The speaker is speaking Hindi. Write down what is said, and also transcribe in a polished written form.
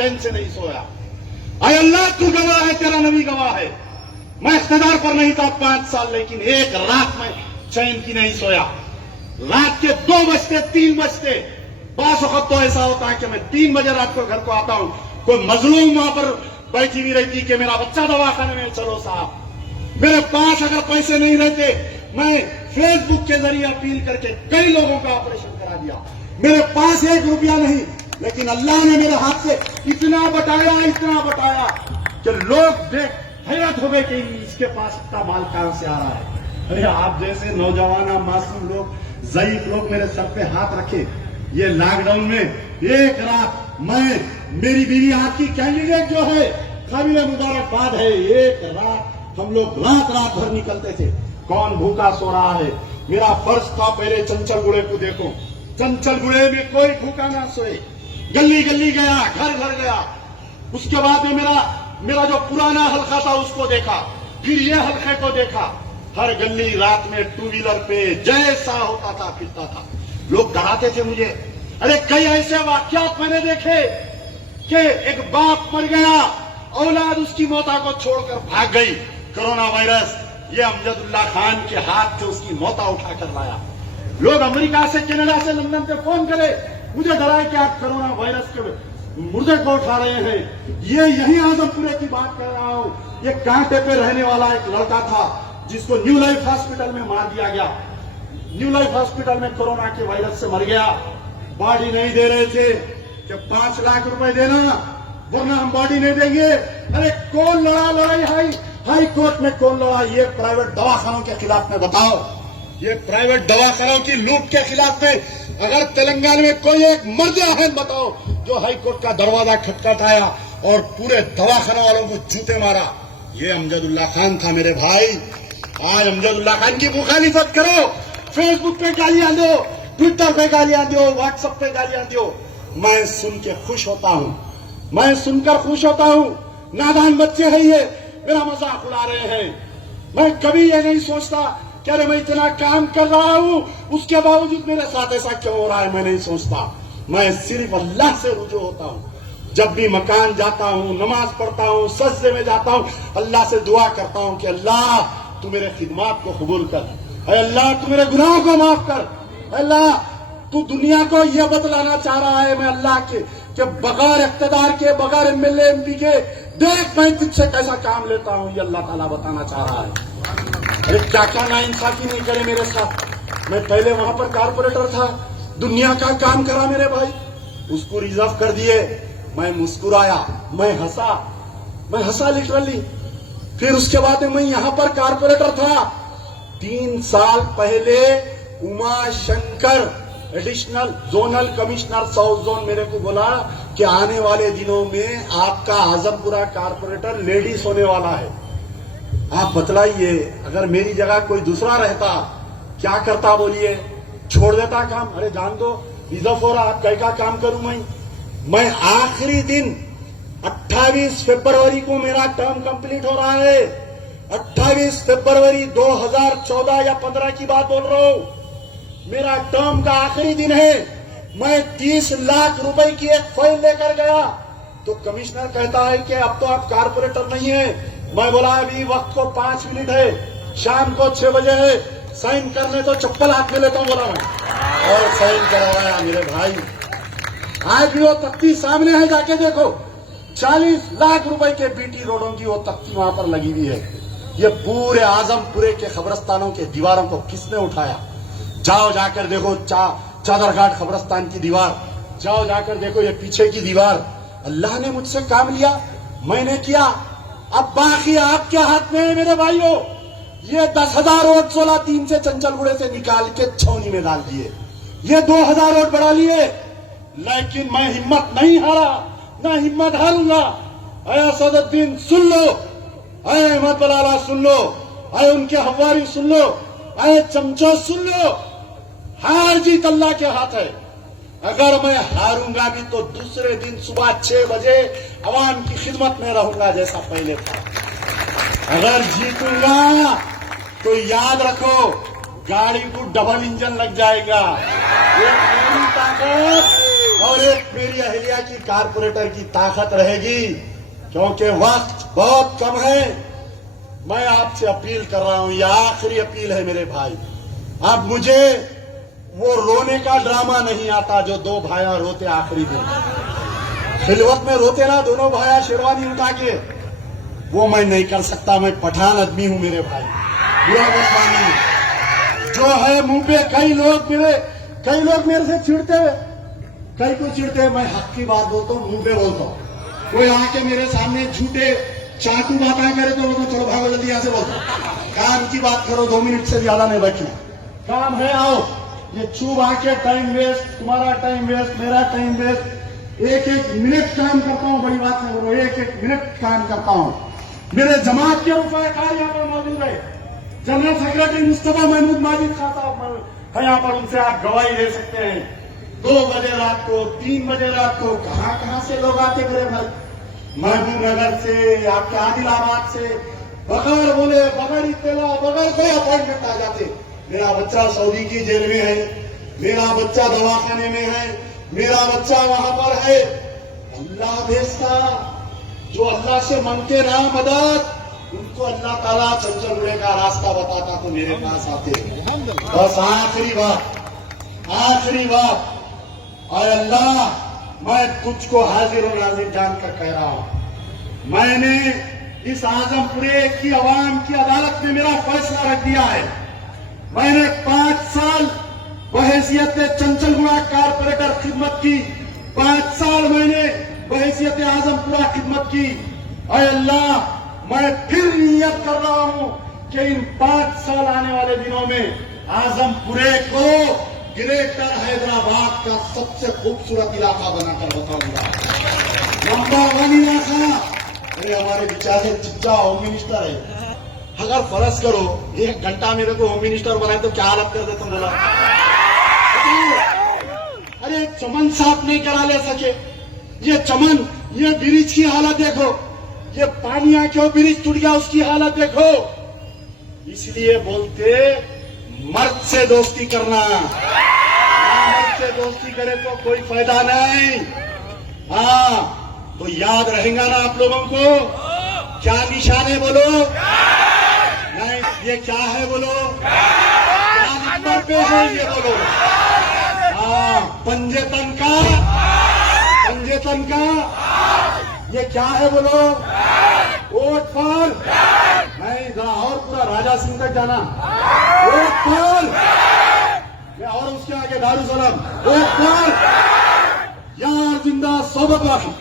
चैन से नहीं सोया। अरे अल्लाह तू गवाह है, तेरा नबी गवाह है, मैं इख्तिदार पर नहीं था 5 साल, लेकिन एक रात में चैन की नहीं सोया। रात के 2 बजते 3 बजते, बास वक्त तो ऐसा होता है कि मैं 3 बजे रात को घर को आता हूं, कोई मजलूम वहां पर बैठी हुई रहती कि मेरा बच्चा दवाखाने में, चलो साहब। मेरे पास अगर पैसे नहीं रहते, मैं फेसबुक के जरिए अपील करके कई लोगों का ऑपरेशन करा दिया। मेरे पास 1 रुपया नहीं, लेकिन अल्लाह ने मेरे हाथ से इतना बटाया कि लोग देख हैरत हो गए कि इसके पास इतना माल कहां से आ रहा है। अरे आप जैसे नौजवान मासूम लोग, ज़ईफ लोग मेरे सर पे हाथ रखे। ये लॉकडाउन में एक रात मेरी बीवी आपकी कैंडिडेट जो है, काबिल मुबारकबाद है, एक रात हम लोग रात भर निकलते थे। कौन भूखा सो रहा है? मेरा फर्ज था पहले चंचल गुड़े को देखो, चंचल गुड़े में कोई भूखा ना सोए। गली गली गया, घर घर गया। उसके बाद में मेरा जो पुराना हल्का था उसको देखा, फिर ये हल्के को देखा। हर गली रात में 2 व्हीलर पे जैसा होता था फिरता था। लोग डराते थे मुझे। अरे कई ऐसे वाकयात मैंने देखे कि एक बाप मर गया, औलाद उसकी मौता को छोड़कर भाग गई। कोरोना वायरस ये अमजदुल्ला खान के हाथ से उसकी मौता उठाकर लाया। लोग अमेरिका से, कनाडा से, लंदन से फोन करे, मुझे डराए कि आप कोरोना वायरस के मुर्दे को उठा रहे हैं। ये यही आजमपुरे की बात कर रहा हूं। ये कांटे पे रहने वाला एक लड़का था जिसको न्यू लाइफ हॉस्पिटल में मार दिया गया। न्यू लाइफ हॉस्पिटल में कोरोना के वायरस से मर गया। बॉडी नहीं दे रहे थे कि 5 लाख रुपए देना वरना हम बॉडी नहीं देंगे। अरे कौन लड़ा लड़ाई हाई कोर्ट में? कौन लड़ा? ये प्राइवेट दवाखानों के खिलाफ में बताओ, ये प्राइवेट दवाखानों की लूट के खिलाफ में। अगर तेलंगाना में कोई एक मर्द है बताओ जो हाई कोर्ट का दरवाजा खटखटाया और पूरे दवाखाना वालों को जूते मारा, ये अमजदुल्ला खान था मेरे भाई। आज अमजदुल्ला खान की मुखालिफत करो, फेसबुक पे गालियां दो, ट्विटर पे गालियां दो, व्हाट्सएप पे गालियां दो। मैं सुन के खुश होता हूं, मैं सुनकर खुश होता हूं। नादान बच्चे हैं ये, मेरा मजाक उड़ा रहे हैं। मैं कभी ये नहीं सोचता कि अरे मैं इतना काम कर रहा हूं, उसके बावजूद मेरे साथ ऐसा क्यों हो रहा है, मैं नहीं सोचता। मैं सिर्फ अल्लाह से रुजू होता हूं। जब भी मकान जाता हूं, नमाज पढ़ता हूं, सजदे में जाता हूं, अल्लाह से दुआ करता हूं कि अल्लाह तू मेरे खिदमत को कबूल कर, अल्लाह तू मेरे गुनाहों को माफ कर, अल्लाह तू दुनिया को यह बतलाना चाह रहा है मैं अल्लाह के कि बगैर इख्तिदार के, बगैर एमएलए एमपी के, देख मैं तुझसे कैसा काम लेता हूं, ये अल्लाह ताला बताना चाह रहा है। अरे क्या क्या नाइंसाफी नहीं करे मेरे साथ। मैं पहले वहां पर कारपोरेटर था, दुनिया का काम करा मेरे भाई, उसको रिजर्व कर दिए। मैं मुस्कुराया, मैं हंसा लिटरली। फिर उसके बाद मैं यहां पर कारपोरेटर था। 3 साल पहले Uma Shankar additional zonal commissioner south zone मेरे को बोला कि आने वाले दिनों में आपका आजमपुरा कारपोरेटर लेडीज होने वाला है। आप बतलाइए, अगर मेरी जगह कोई दूसरा रहता क्या करता? बोलिए, छोड़ देता काम? अरे जान दो, रिजर्व हो रहा, आप कई का काम करूं मैं आखिरी दिन 28 फरवरी को मेरा टर्म कंप्लीट हो रहा है। 28 फरवरी 2014 या 15 की बात बोल रहा हूं, मेरा टर्म का आखिरी दिन है। मैं 30 लाख रुपए की एक फाइल लेकर गया तो कमिश्नर कहता है कि अब तो आप कारपोरेटर नहीं है। मैं बोला अभी वक्त को 5 मिनट है, शाम को 6 बजे है, साइन करने तो चप्पल हाथ में लेता हूं बोला मैं, और साइन करवाया मेरे भाई। आज भी वो तख्ती सामने है, जाके देखो। 40 लाख रुपए के बीटी रोडों की वो तख्ती वहां पर लगी हुई है। ये पूरे आजमपुरे के कब्रिस्तानों के दीवारों को किसने उठाया? जाओ जाकर देखो, चादरघाट कब्रिस्तान की दीवार, जाओ जाकर देखो ये पीछे की दीवार। अल्लाह ने मुझसे काम लिया, मैंने किया, अब बाकी आपके हाथ में है मेरे भाइयों। ये 10,000 वोट 16-3 से चंचलगुड़े से निकाल के छौनी में डाल दिए, ये 2,000 वोट बढ़ा लिए, लेकिन मैं हिम्मत नहीं हारा, ना हिम्मत हारूंगा। अया सदुद्दीन सुन लो, अय अहमद बलाला सुन लो, अय उनके हवारी सुन लो, अय चमचो सुन लो, हार जीत अल्लाह के हाथ है। अगर मैं हारूंगा भी तो दूसरे दिन सुबह 6 बजे अवाम की खिदमत में रहूंगा जैसा पहले था। अगर जीतूंगा तो याद रखो, गाड़ी को डबल इंजन लग जाएगा। ये मेरी ताकत और एक मेरी अहलिया की कारपोरेटर की ताकत रहेगी, क्योंकि वक्त बहुत कम है। मैं आपसे अपील कर रहा हूं, यह आखिरी अपील है मेरे भाई। अब मुझे वो रोने का ड्रामा नहीं आता जो दो भाइयां रोते आखिरी दिन, खिलवत में रोते ना दोनों भाइयां शेरवानी उठा के, वो मैं नहीं कर सकता। मैं पठान आदमी हूं मेरे भाई, बुरा मत मानिए। जो है मुंह पे कई लोग मेरे से चिढ़ते हुए, कई को चिढ़ते, मैं हक की बात बोलता हूँ, मुंह पे बोलता हूँ। कोई आके मेरे सामने झूठे चाकू बातें करे तो बोलता चलो भागो जल्दी यहाँ से, बोलता काम की बात करो, 2 मिनट से ज्यादा नहीं बैठना, काम है आओ। ये चुप आके टाइम वेस्ट, तुम्हारा टाइम वेस्ट, मेरा टाइम वेस्ट। एक एक मिनट काम करता हूँ, बड़ी बात नहीं बोलो, एक एक मिनट काम करता हूँ। मेरे जमात के रुपएकार यहाँ पर मौजूद है, जनरल सेक्रेटरी मुस्तफा महमूद माजिद खान साहब है यहाँ पर, उनसे आप गवाही ले सकते हैं। 2 बजे रात को, 3 बजे रात को कहां से लोग आते मेरे भाई, महबूब नगर से, आपके आदिलाबाद से, बगैर बोले, बगैर इत्तेला, बगैर कोई अपॉइंटमेंट आ जाते। मेरा बच्चा सऊदी की जेल में है, मेरा बच्चा दवाखाने में है, मेरा बच्चा वहां पर है। अल्लाह भेजता, जो अल्लाह से मांगते ना मदद, उनको अल्लाह ताला चंचल का रास्ता बताता तो मेरे पास आते। बस आखिरी बात, और अल्लाह, मैं तुझको हाजिर और नाजिर जानकर कह रहा हूं, मैंने इस आजमपुरे की आवाम की अदालत में मेरा फैसला रख दिया है। मैंने 5 साल बहैसियत चंचलगुड़ा कारपोरेटर खिदमत की, 5 साल मैंने बहैसियत आजमपुरा खिदमत की। अय अल्लाह, मैं फिर नियत कर रहा हूं कि इन 5 साल आने वाले दिनों में आजमपुरे को ग्रेटर हैदराबाद का सबसे खूबसूरत इलाका बनाकर बताऊंगा, नंबर 1 इलाका। अरे हमारे बेचारे चिच्चा होम मिनिस्टर है, अगर फर्ज करो 1 घंटा मेरे को होम मिनिस्टर बनाए तो क्या हालत कर देता बोला। अरे चमन साफ नहीं करा ले सके, ये चमन, ये ब्रिज की हालत देखो, ये पानी आके ब्रिज टूट गया उसकी हालत देखो। इसलिए बोलते मर्द से दोस्ती करना, मर्द से दोस्ती करे तो कोई फायदा नहीं। हाँ तो याद रहेगा ना आप लोगों को, क्या निशान है बोलो, नहीं ये क्या है बोलो, क्या नंबर पे है ये बोलो। हाँ पंजेतन का ये क्या है बोलो, वोट पर नहीं, जरा और पूरा राजा सिंह तक जाना, वोट पर, और उसके आगे दारूसलाम, वोट पर, यार जिंदा सोबत राखी।